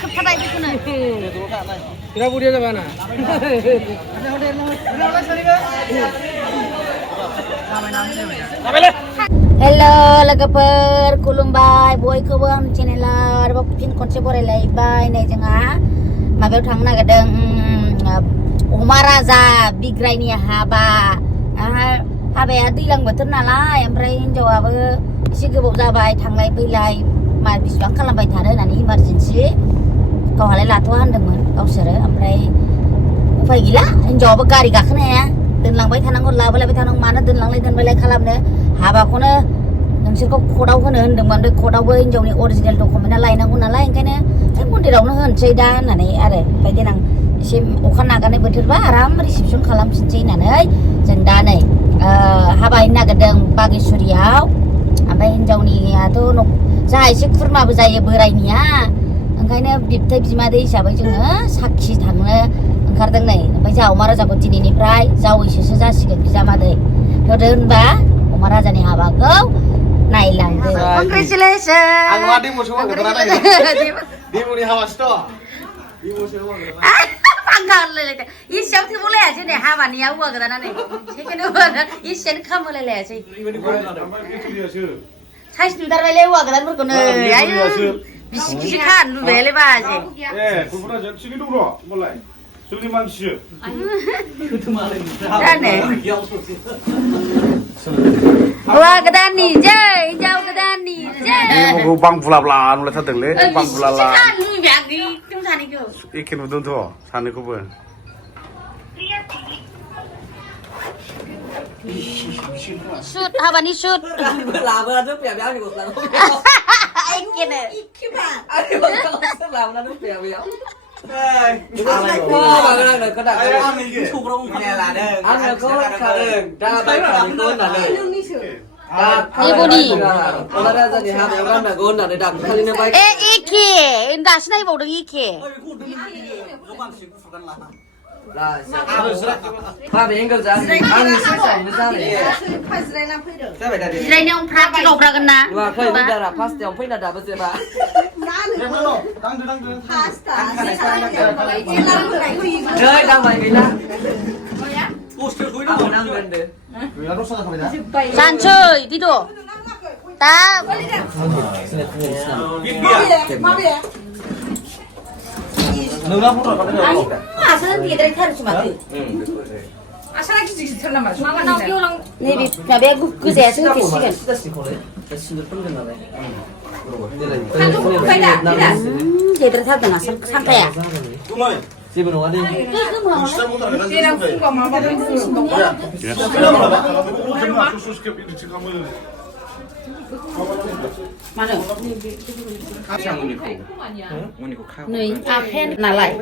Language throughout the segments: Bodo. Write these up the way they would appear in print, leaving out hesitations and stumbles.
급하다 이거는. Kira budia ke mana? Hello, logofer खुलुमबाय बयखौबो आं चेनेलाव आरोबाव फिन खनसे बरायलायबाय नै जोंहा माबायाव थांनो नागिरदों अमा राजा बिग्रायनि हाबा हाबाया दैज्लां बोथोर नालाय ओमफ्राय हिनजावाबो एसे गोबाव जाबाय थांलाय फैलाय मा बिसिबां खालामबाय थानो होननानै इमारजेन्सि गावहालाय लाथ'वा होनदोंमोन गावसोरो ओमफ्राय उफाय गैला हिनजावाबो गारि गाखोनो हाया दोनलांबाय थानांगौ लाबोलायबाय थानांगौ मानो दोनलांलाय दोनबायलाय खालामनो हाबाखौनो नोंसोरखौ कर्टआव होनो होनदोंमोन बे कर्टआवबो हिनजावनि अरिजिनेल डकुमेन्टआ लायनांगौ नालाय ओंखायनो मन्दिरावनो होनोसै दा होननानै आरो ओमफ्राय देनां एसे अखा नागारनाय बोथोरबा आराम रिसेपसन खालामफिनसै होननानै जों दा नै हाबा हैनो नागिरदों बागेश्वरियाव ओमफ्राय हिनजावनियाथ' जा एसे खुरमाबो जायो बोरायनिया ओंखायनो बिबथै बिमादै हिसाबै जोङो साखि थांनो ओंखारदों नै ओमफ्राय जोंहा अमा राजाखौ दिनैनिफ्राय जावैसोसो जासिगोन बिजामादै होदो होनबा अमा राजानि हाबाखौ नायलांदो कंग्रेचुलेसन आं मा देम'सो मावगोन ना देम'नि हाबासोथ' देम'सो मावगोन फांगारलायलायदो इसेयाव थेबावलायासै नै हाबानिया हौवा गोदाना नै सेकेन्ड हौवा इसेयानो खामहोलायलायासै साइस नुथारबायलै हौवा गोदानफोरखौ नै आयु बिसि बिसि खानो लुबैयालै बाजै गुबुना थिगै दं र' होमबालाय जोंनि मानसिसो जानो हौवा गोदाननि जै हिनजाव गोदाननि जै बेखौ बांबुलाब्ला नुलायथारदोंलै बांबुलाला लुबैया एकदम सानैखौ एखे नुदोंथ' सानैखौबो shoot हाबानि shoot लाबोनानै फैया आंनि गस्ला एखेनो लाबोनानै फैया बेयाव आङो खौ खादों दा बायखानायखौ होननानै इबनि अमा राजानि हाबायाव गाननांगौ होननानै दाखालिनो बाय एखे दासो नायबावदों एखे माबे एंगेल जा आंनि सिगांनो जानाय जिरायनायाव फ्राद लावब्रागोन ना नुवाखै लिडारा फार्स्टआव फैना दाबो जोबा नै दांबाय गैला जानसै दिद' दा आसाना देद्रायथारोसो माथो आसाना गिदिर नामा नैबे माबाया गोजायासो होफिनसिगोन देद्रायथारदों आसान सानखाया जेबो नङा दे मानो नै आखायानो नालाय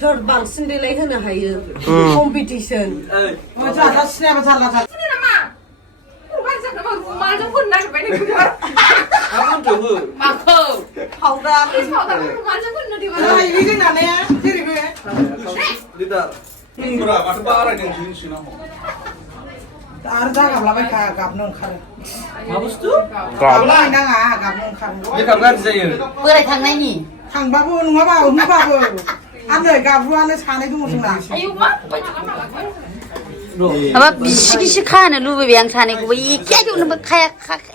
सोर बांसिन देलाय होनो हायो कम्पिटिसन माजों फोननो नागिरबाय माखौ फावदार माजों फोननो दिबा जों नानाया जेरैबो लिडार बुंब्रा माथो बारायदों दिनसिनाव आरो जागाबलाबाय गाबनो ओंखारो मा बुस्थु गाबलाय नाङा गाबनो ओंखारो मेकआप गाज्रि जायो बोराय थांनायनि थांबाबो नङाबा होनबाबो आरो गाबरुआनो सानै दङ जोंना माबा बिसि गिसि खानो लुबैबाय आं सानैखौबो एखे आयौनोबो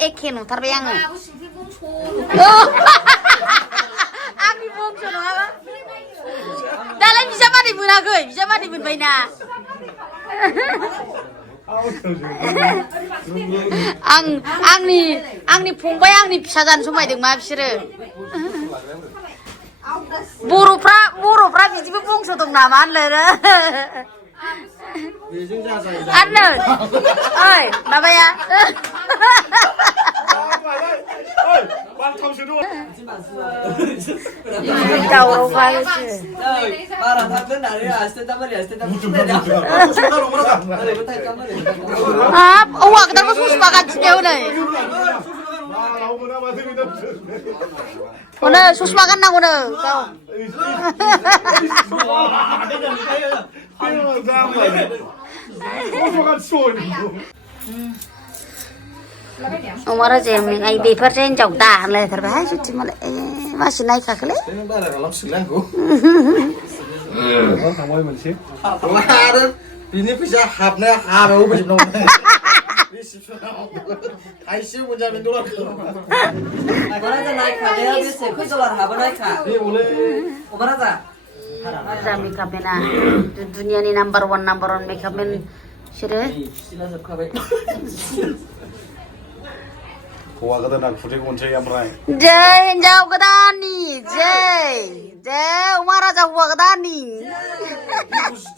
एखे नुथारबाय आङो आंनि बंस' नङाबा दालाय बिजामादै मोनाखै बिजामादै मोनबायना आंनि फंबाय आंनि फिसा जानो समायदों मा बिसोरो बर'फ्रा बिदिबो बंस' दं नामा होनलाय आनो ओइ माबाया दावराव बायोसो बारा थांगोन होननानै हाब औवा गोदानखौ ससमा गानथिनायाव नै हनै ससमा गाननांगौनो गाव उमारा जेमिं आई बेफोरसो हिनजाव दा होनलायथारबाय जुदि मालाय मासि नायखाखोलै Saya bara kalau silang ku. थांबाय मोनसे Ada ini bisa habnya haru bisa nong. Aisyah punya pintu lah. 오마라자 나이카네요 비세 크이돌라 하바나이카 Ini boleh. 오마라자 जा मेकअप मेना दुनियानि नाम्बार 1 मेकअप मेन बिसोरो Hौwa goदान aku फुटे मोनसे ओमफ्राय जै हिनजाव गोदाननि जै अमा राजा हौवा गोदाननि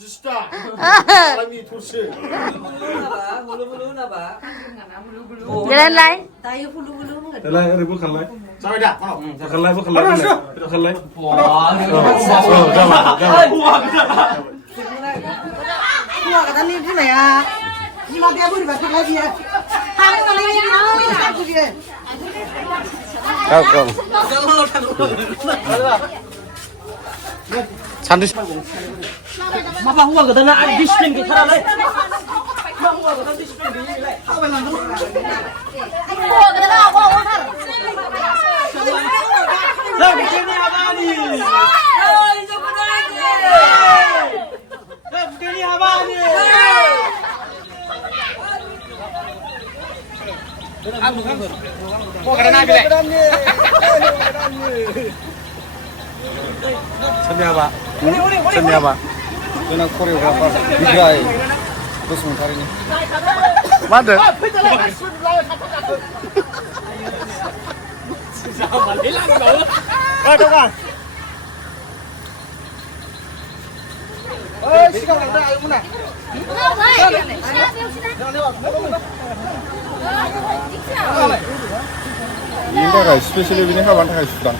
Dista. Alami tursi. 훌루블루나봐 देलायलाय 다이 훌루블루 लाय ओरै बोखारलाय Sampai dah. Mana? बोखारलाय बोखारलाय 후아가 달리 부나야 이마 대버리 봐 달라지야 하는 거는 이마 그게 Kau. Santai. 마바 후아가 달라 아 디스플레이 기타라래 Seniapa? Seniapa? Kena koreografer Bigrai Bosumantari. Mana? Ada kan? Sekarang ada ayo mana? 인가가 스페셜 이브닝 하고 한타가 있었다.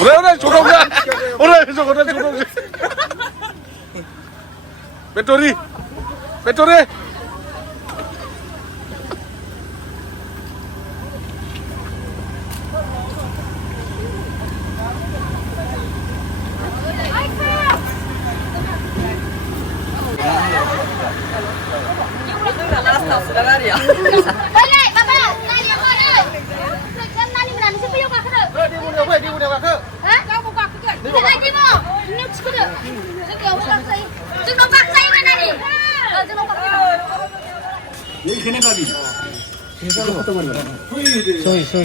오래 조동자. 오래 조동자. 배터리. Balik, Bapak. Nani apa ni? Kan nani berani siapa yang kakak? Di udah kakak. Hah? Kau buka aku kan? Tidak lagi mau. Ini cukup dah. Jadi awak paksa. Jangan paksa yang mana ni? Jangan paksa. 여기 걔네 밥이 어떤 말이야? 소이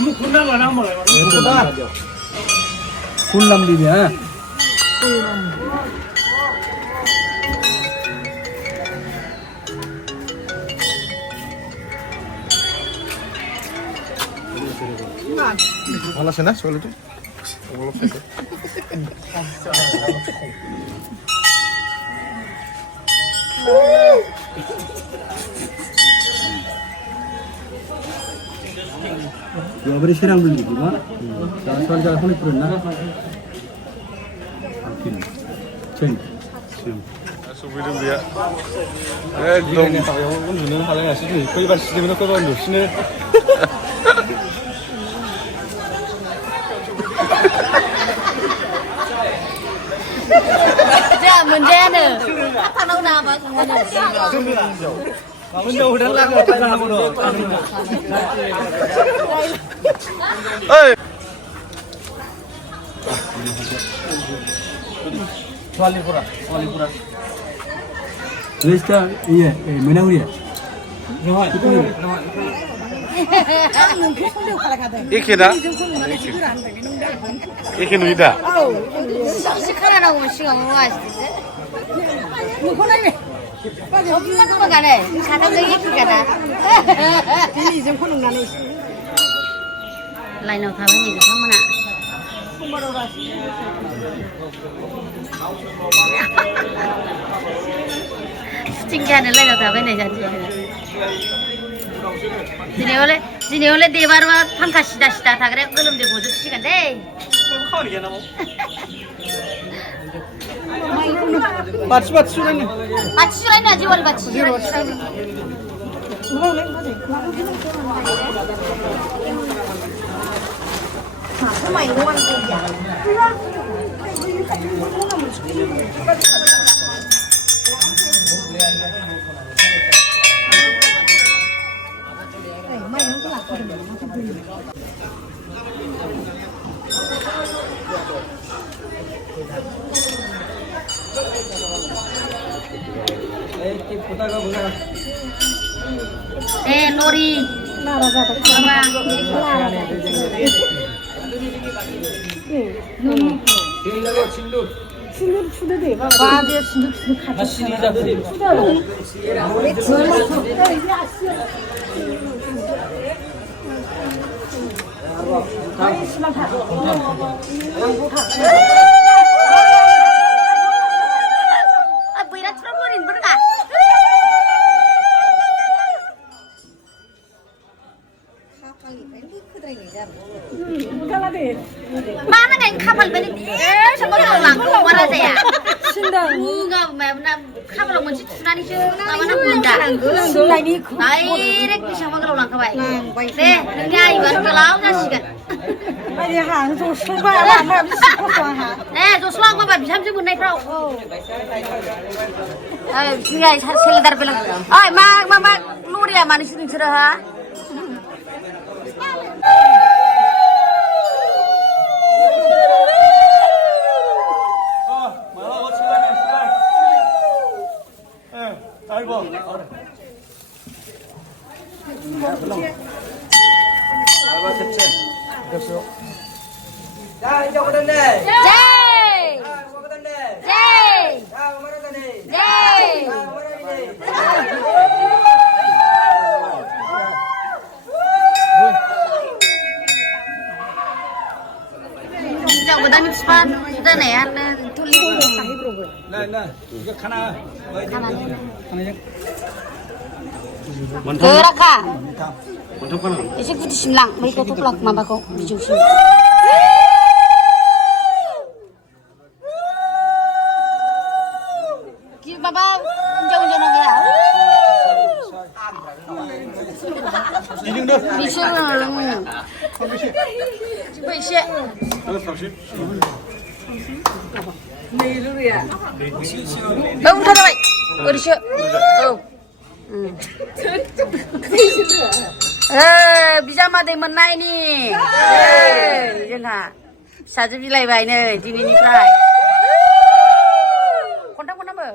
뭐 군나가 나 먹어요 군남비야 Alasnya soal itu. 여버리 세랑 불리구나 자 설자 혼이 풀었나? chen Subirin dia. 이거는 오늘은 하려나 시도 거의 봐 시도는 거봐 놓시네 자, 문제는 타노 나봐 정말. 먼저 오달라고 어떻게 하고 Hei. 소알리पु라 레스타 예 메나우리야 Ikina. Ikinuida. 시카나 나오면 시간 뭐 하시지? 엄마 그거 가네. 가다가 얘기가나. 이 좀 코는 나네 라인업 가면 얘기 상문아. 스팅하는 라인업 가면 되잖지. 지네 원래 대바로와 판카 시다 다 그래 끌음대 보조 시간데. 마치 수라니 같이 주라니 아직 월 같이 주라니. Nori. Mana nggak kapal beli? Sama orang mana saya? Bunga mana kapal masih sunani sih? Mana bunda? Direct sama orang kawan. Deh, nggak ibarat kelau nggak sih kan? Joslang apa bisa sih bunda itu? Nggak sekedar bilang, mak, lu dia mana sih cerah? Sudah nih ya, Nah, 이거 하나. Keraka. Isi putih silang, baik kau tuplak mama kau dijusi. Kiri baba, jauh nggak? Bisa. Coba isi. Udah baik. Udah sih. Bisa mati menai nih. Jangan. Saja bilai baik nih di ini fry. Kontak apa?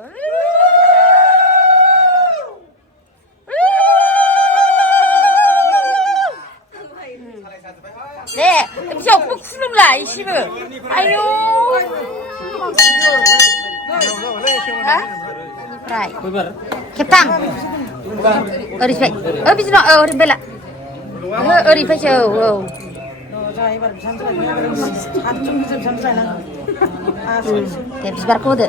Deh, bisa aku belum lah isi be. Ayo. Fry. Ketang. Oris baik. Bisa no oris bela. Oris baik oh. Tips barcode.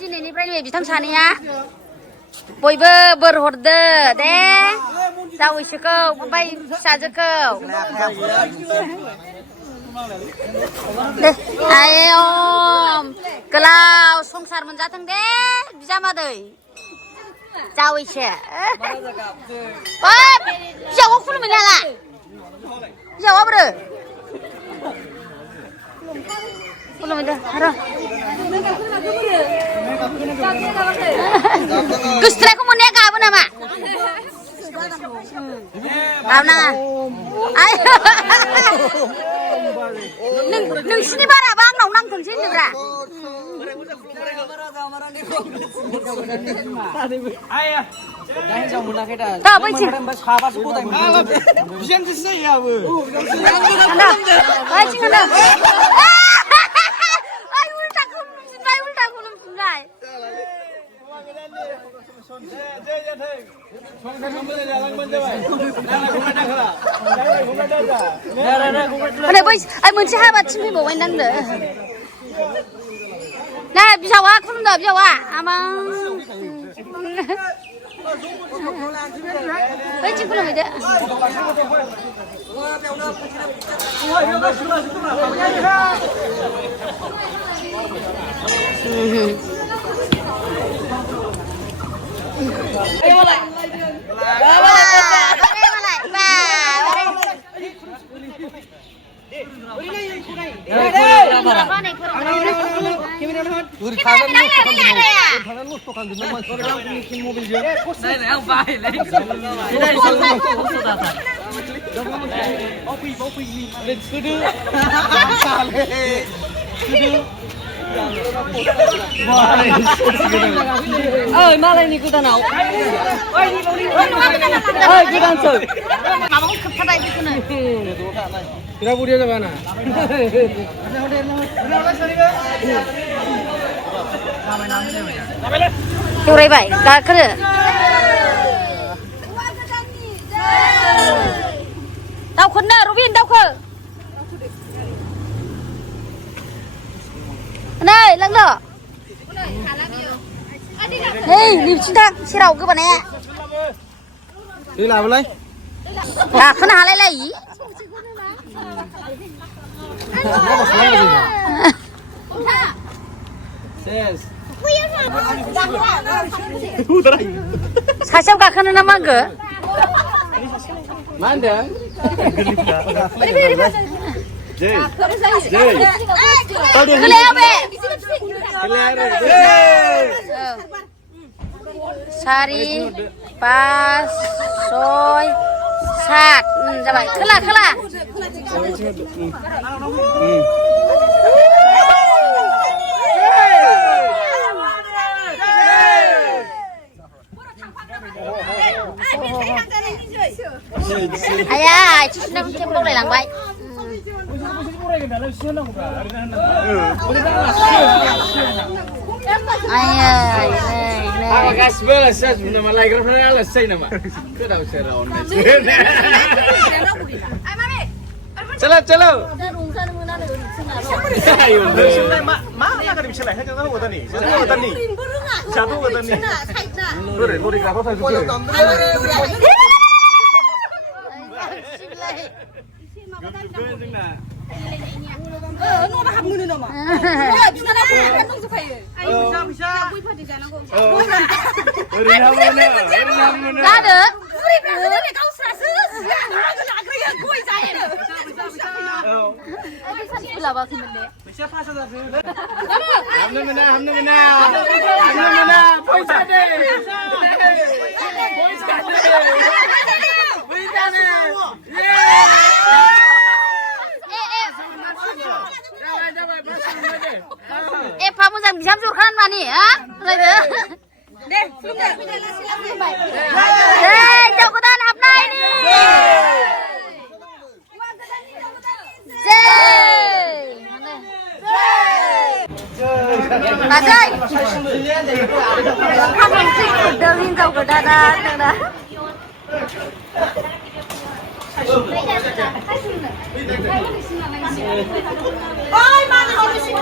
दिनैनिफ्राय बिथां सानैया बयबो बोर हरदो दे जावैसोखौ ओमफ्राय फिसाजोखौ दे आयं गोलाव संसार मोनजाथों दे बिजामादै जावैसो बिजावखौ खुलुमो नाला बिजावा बोरो खुलुमबाय र' गोसोथोनायखौ मोननाया गाबो नामा गाबनाङा आय नोंसिनि बाराबा आंनाव नांथोंसै होनदोंब्रा दा बैसो मोनसे हाबा थिं फैबावबाय नांदो ना बिहावा खुलुमदो बिहावा आमां बैथिं खुलुमहैदो मालायनि गोदानाव गोदानसो माबाखौ खोबथाबाय बेखौनो बिराद बुरिया जाबाय ना एवरायबाय गाखोनो दावखोनो रबिन दावखो नै लांनो नै लिपसिं थां सेराव गोबानाया दै लाबोलाय गाखोनो हालाय लायि सासेयाव गाखोनो ना मा होनखो मा होनदों खोलाया बे सारि पास सय सात जाबाय खोला खोला आया आथिं खेम बावलायलांबाय गासिबो आलासि जाजोबो नामा लायग्राफ्रा आलासि जायो नामा गोदाव सोराव चलो चलो मा नागारि बिसोरलाय जोंना गोदाननि जोंना गोदाननि जादु गोदाननि बोरै बोरै गाबा थाजोबो जोंना न'बा हाबमोनो नामा बिनानाव फैसा दंजोबखायो फैसा गय फाथै जानांगौ ओरैनो मोनो जादो बुरैफ्रासो गावस्रासो लाग्रोयो गय जायो लाबाखैमोन दे फैसा 5,000 हाबनो मोना फैसा दे एफा मोजां बिहामजो जरखानानै मानि हा रायदो दे खुलुमदो दाव गोदान हाबनायनि बाजै खामानि फैदों हिनजाव गोदाना जोंना ओइ मानो हरसिन